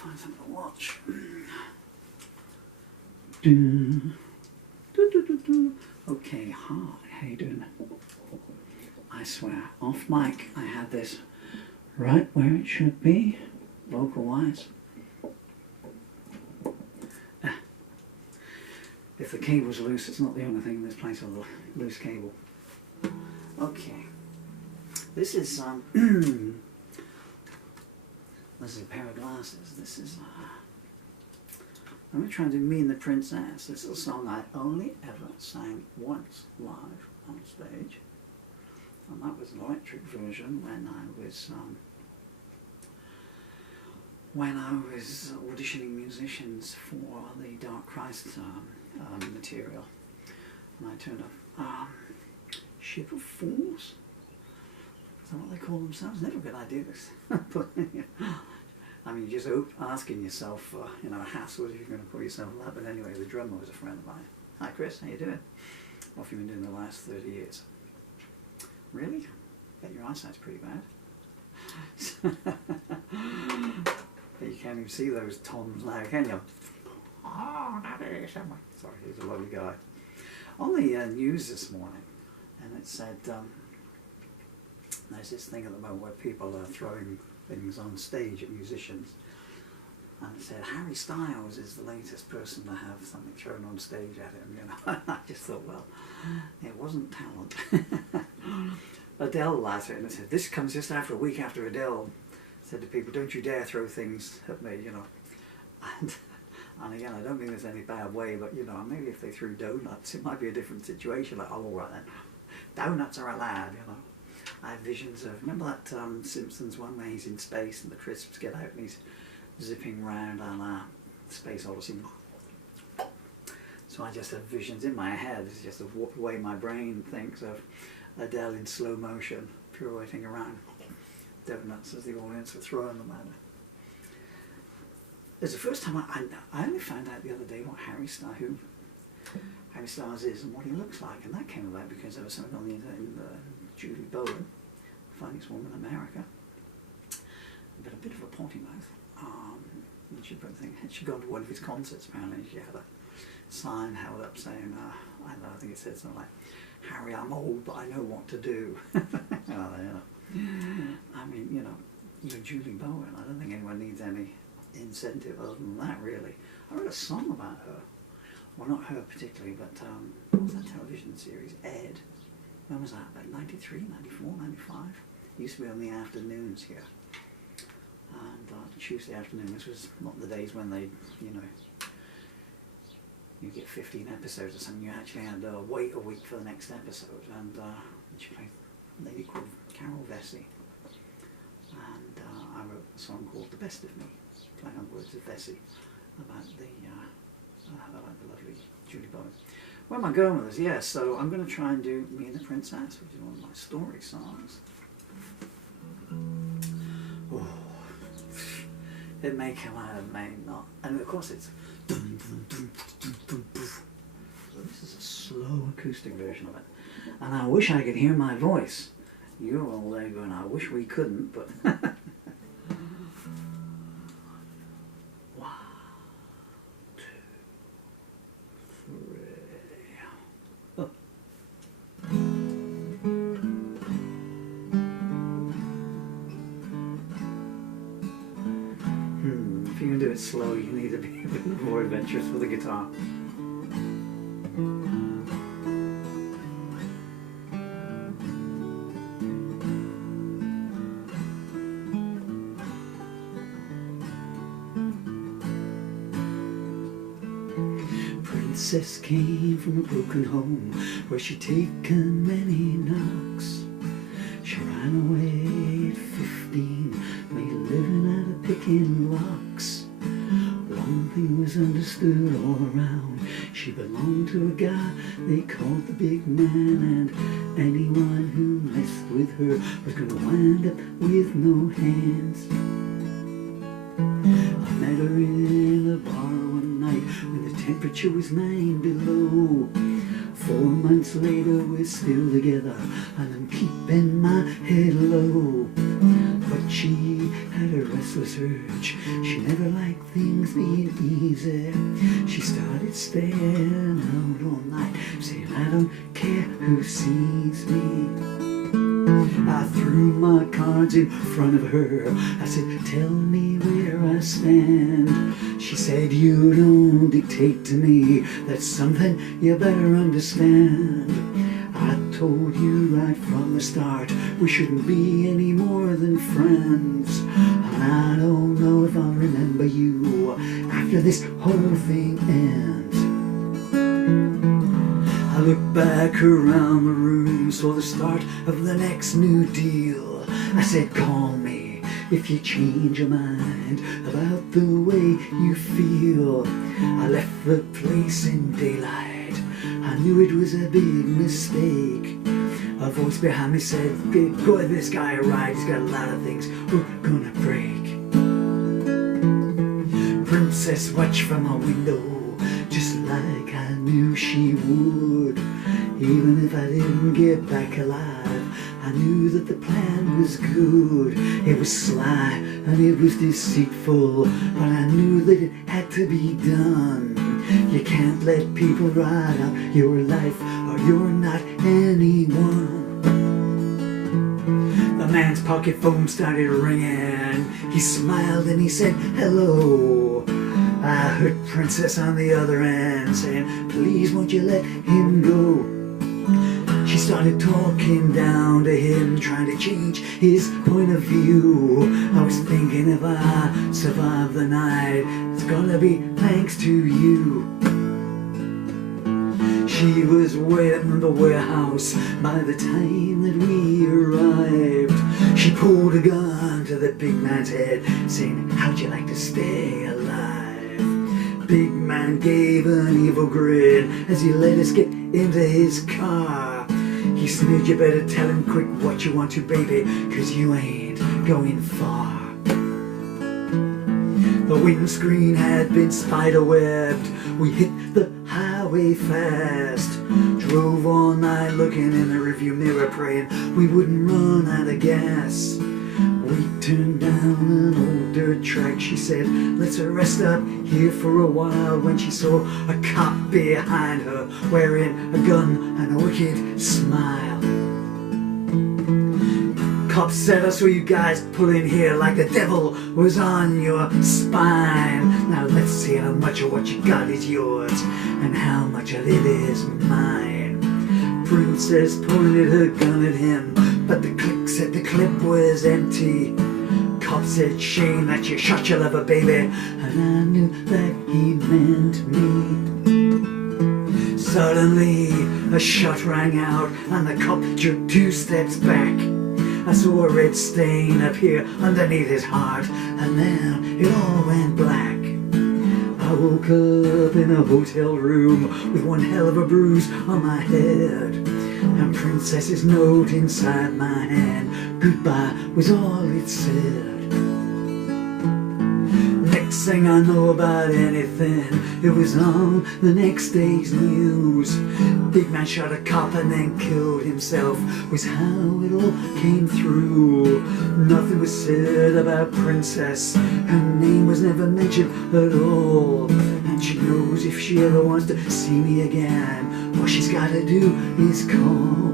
find something to watch. Okay, hi, how you doing? I swear, off mic, I had this right where it should be, vocal-wise. If the cable's loose, it's not the only thing in this place with a loose cable. Okay, this is this is a pair of glasses. This is I'm going to try and do Me and the Princess. This is a song I only ever sang once live on stage, and that was an electric version when I was auditioning musicians for the Dark Christ material, and I turned up Ship of Fools. Is that what they call themselves? Never a good idea this. But, I mean, you're just asking yourself for, a hassle if you're going to call yourself that. But anyway, the drummer was a friend of mine. Hi Chris, how you doing? What have you been doing the last 30 years? Really? Bet your eyesight's pretty bad. But you can't even see those toms now, can you? Oh, that is someone. Sorry, he's a lovely guy. On the news this morning, and it said there's this thing at the moment where people are throwing things on stage at musicians, and it said Harry Styles is the latest person to have something thrown on stage at him. I just thought, well, it wasn't talent. Adele laughed at it and said, this comes just after a week after Adele said to people, don't you dare throw things at me, And again, I don't think there's any bad way, but maybe if they threw donuts, it might be a different situation. Like, oh, all right then, donuts are allowed. I have visions of, remember that Simpsons one where he's in space and the crisps get out and he's zipping around on Space Odyssey. So I just have visions in my head. It's just the way my brain thinks of Adele in slow motion, pirouetting around donuts as the audience were throwing them at her. It's the first time I only found out the other day what Harry Styles is and what he looks like, and that came about because there was something on the internet in Julie Bowen, funniest woman in America, but a bit of a potty mouth. And she'd gone to one of his concerts apparently, and she had a sign held up saying, I don't know, I think it said something like, Harry, I'm old, but I know what to do. I mean, you're Julie Bowen. I don't think anyone needs any incentive other than that, really. I wrote a song about her. Well, not her particularly, but what was that television series? Ed. When was that? About 93, 94, 95? It used to be on the afternoons here. And Tuesday afternoon, this was not the days when they, you get 15 episodes or something. You actually had to wait a week for the next episode. And she played a lady called Carol Vesey. And I wrote a song called The Best of Me, playing on words of Vesey, about the lovely Julie Bowen. Where am I going with this? Yeah, so I'm going to try and do Me and the Princess, which is one of my story songs. Oh, it may come out, it may not. And of course it's... So this is a slow acoustic version of it. And I wish I could hear my voice. You're all there going, I wish we couldn't, but... If you can do it slow, you need to be a bit more adventurous with the guitar. Princess came from a broken home where she'd taken many knocks. She ran away at 15, made a living out of picking locks. One thing was understood all around, she belonged to a guy they called the big man, and anyone who messed with her was gonna wind up with no hands. I met her in a bar one night when the temperature was 9 below. 4 months later we're still together and I'm keeping my head low. But she had a restless search. She never liked things being easy. She started staying out all night, saying, I don't care who sees me. I threw my cards in front of her. I said, tell me where I stand. She said, you don't dictate to me. That's something you better understand. I told you right from the start we shouldn't be any more than friends. And I don't know if I'll remember you after this whole thing ends. I looked back around the room, saw the start of the next new deal. I said, call me if you change your mind about the way you feel. I left the place in daylight. I knew it was a big mistake. A voice behind me said, go give this guy a ride, he's got a lot of things we're gonna break. Princess watched from my window, just like I knew she would. Even if I didn't get back alive, I knew that the plan was good. It was sly and it was deceitful, but I knew that it had to be done. You can't let people ride out your life, or you're not anyone. The man's pocket phone started ringing. He smiled and he said, hello. I heard Princess on the other end saying, please won't you let him go. She started talking down to him, trying to change his point of view. I was thinking, if I survive the night, it's gonna be thanks to you. She was waiting in the warehouse by the time that we arrived. She pulled a gun to the big man's head, saying, how'd you like to stay alive? Big man gave an evil grin as he let us get into his car. He sneered, you better tell him quick what you want to, baby, 'cause you ain't going far. The windscreen had been spiderwebbed. We hit the highway fast. Drove all night looking in the rearview mirror, praying we wouldn't run out of gas. We turned down an old dirt track. She said, let's rest up here for a while, when she saw a cop behind her wearing a gun and a wicked smile. Cop said, I saw you guys pull in here like the devil was on your spine. Now let's see how much of what you got is yours and how much of it is mine. Princess pointed her gun at him, but the click said the clip was empty. Cop said, shame that you shot your lover, baby, and I knew that he meant me. Suddenly a shot rang out and the cop jerked 2 steps back. I saw a red stain appear underneath his heart, and then it all went black. I woke up in a hotel room with one hell of a bruise on my head, and Princess's note inside my hand, goodbye was all it said. Next thing I know about anything, it was on the next day's news. Big man shot a cop and then killed himself, was how it all came through. Nothing was said about Princess, her name was never mentioned at all. And she knows if she ever wants to see me again, all she's gotta do is call.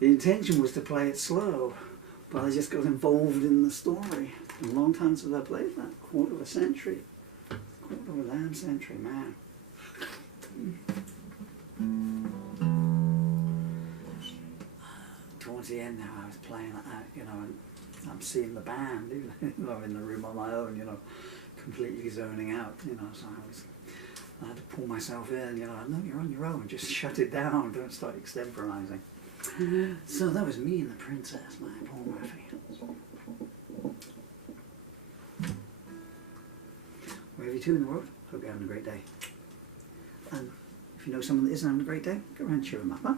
The intention was to play it slow, But I just got involved in the story. A long time since I played that. Quarter of a century. Quarter of a damn century, man. Towards the end now, I was playing like that, you know, and I'm seeing the band, you know, in the room on my own, you know, completely zoning out, you know, so I had to pull myself in, you know, no, you're on your own, just shut it down, don't start extemporizing. So that was me and the Princess by Paul Murphy. Wherever you're to in the world, hope you're having a great day. And if you know someone that isn't having a great day, go around and cheer them up, huh?